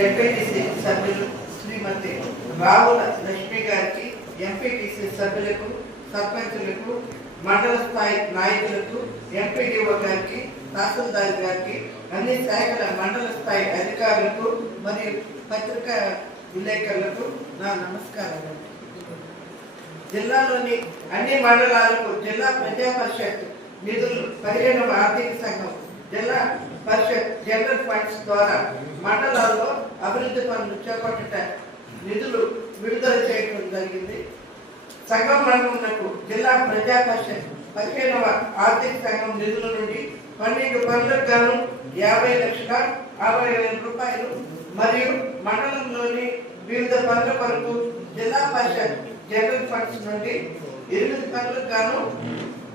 MPTC సభ్యులు శ్రీమతి రావుల లక్ష్మి గారికి MPTC సభ్యులకు సర్పంచులకు మండల స్థాయి నాయకులకు ఎంపీడీఓ గారికి తహసీల్దార్ గారికి అన్ని శాఖల మండల స్థాయి అధికారులకు మరియు పత్రికా విలేకరులకు నా నమస్కారాలు. జిల్లాలోని అన్ని మండలాలకు జిల్లా ప్రజా పరిషత్ నిధులు పదిహేనవ ఆర్థిక సంఘం జిల్లా పరిషత్ జనరల్ ఫండ్స్ ద్వారా మండలాల్లో అభివృద్ధి పనులు చేపట్టుట నిధులు విడుదల చేయడం జరిగింది. సంఘం రంగంకు జిల్లా ప్రజా పరిషత్ పదిహేనవ ఆర్థిక సంఘం నిధుల నుండి పన్నెండు పనులకు గాను యాభై లక్షల అరవై వేల రూపాయలు మరియు మండలంలోని వివిధ పనుల కొరకు జిల్లా పరిషత్ జనరల్ ఫండ్స్ నుండి ఎనిమిది పనులకు గాను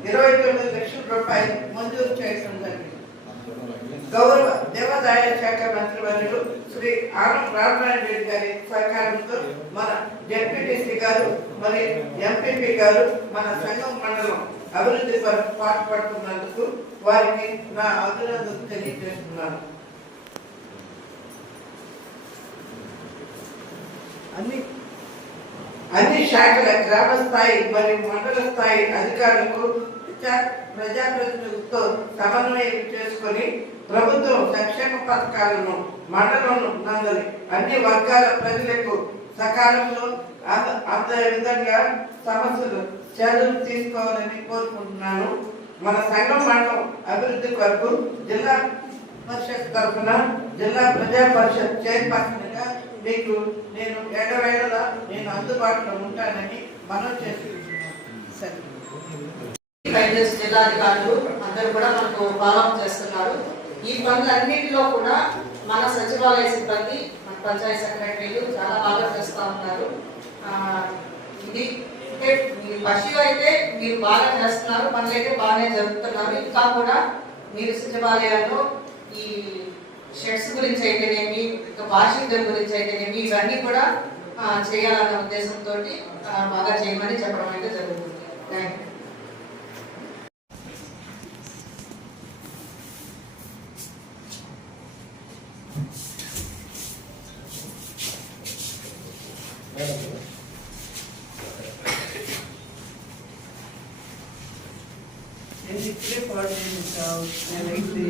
ఇరవై తొమ్మిది లక్షల రూపాయలు మంజూరు చేయడం జరిగింది. గౌరవ దేవాదాయ శాఖ మంత్రి వర్యులు శ్రీ ఆనం రామనారాయణ రెడ్డి గారి సహకారంతో మన జడ్పీటీసీ గారు మరి ఎంపీపీ గారు మన సంఘం మండలం అభివృద్ధి కొరకు పాటుపడుతున్నందుకు వారికి నా అభినందనలు తెలియజేస్తున్నాను. అన్ని అన్ని శాఖల గ్రామ స్థాయి మరియు మండల స్థాయి అధికారులకు ప్రజాప్రతినిధులతో సమన్వయం చేసుకొని ప్రభుత్వం సంక్షేమ పథకాలను మండలంలో నందని అన్ని వర్గాల ప్రజలకు సకాలంలో అంత అందే విధంగా సమస్యలు చర్యలు తీసుకోవాలని కోరుకుంటున్నాను. మన సంఘం మండలం అభివృద్ధి కొరకు జిల్లా పరిషత్ తరఫున జిల్లా ప్రజా పరిషత్ చైర్పర్సన్గా మీకు నేను ఎడవేళ నేను అందుబాటులో ఉంటానని మనం చేసుకుంటున్నాను. సరే. ఫైనాన్స్ జిల్లా అధికారులు అందరూ కూడా మనకు ఫాలోఅప్ చేస్తున్నారు. ఈ పనులన్నింటిలో కూడా మన సచివాలయ సిబ్బంది మన పంచాయత్ సెక్రటరీలు చాలా బాగా చేస్తూ ఉన్నారు. ఇది అంటే మీ పశువు అయితే మీరు బాగా చేస్తున్నారు పనులు అయితే బాగానే జరుపుతున్నారు ఇంకా కూడా మీరు సచివాలయాల్లో ఈ షెడ్స్ గురించి అయితేనేమి ఇంకా వాషింగ్టన్ గురించి అయితేనేమి ఇవన్నీ కూడా చేయాలన్న ఉద్దేశంతో బాగా చేయమని చెప్పడం అయితే జరుగుతుంది. థ్యాంక్ యూ నేను ఇప్పుడే పాడుతున్నాను నేనైతే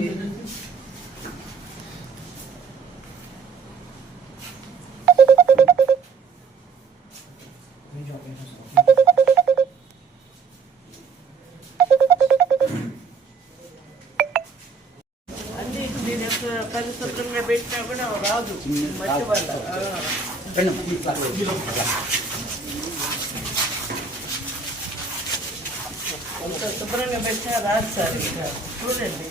అన్ని నేను ఎంత పరిశుభ్రంగా పెట్టినా కూడా రాదు మట్టి వల్ల రెండు ఎంత శుభ్రంగా పెట్టిన రాదు సార్. చూడండి.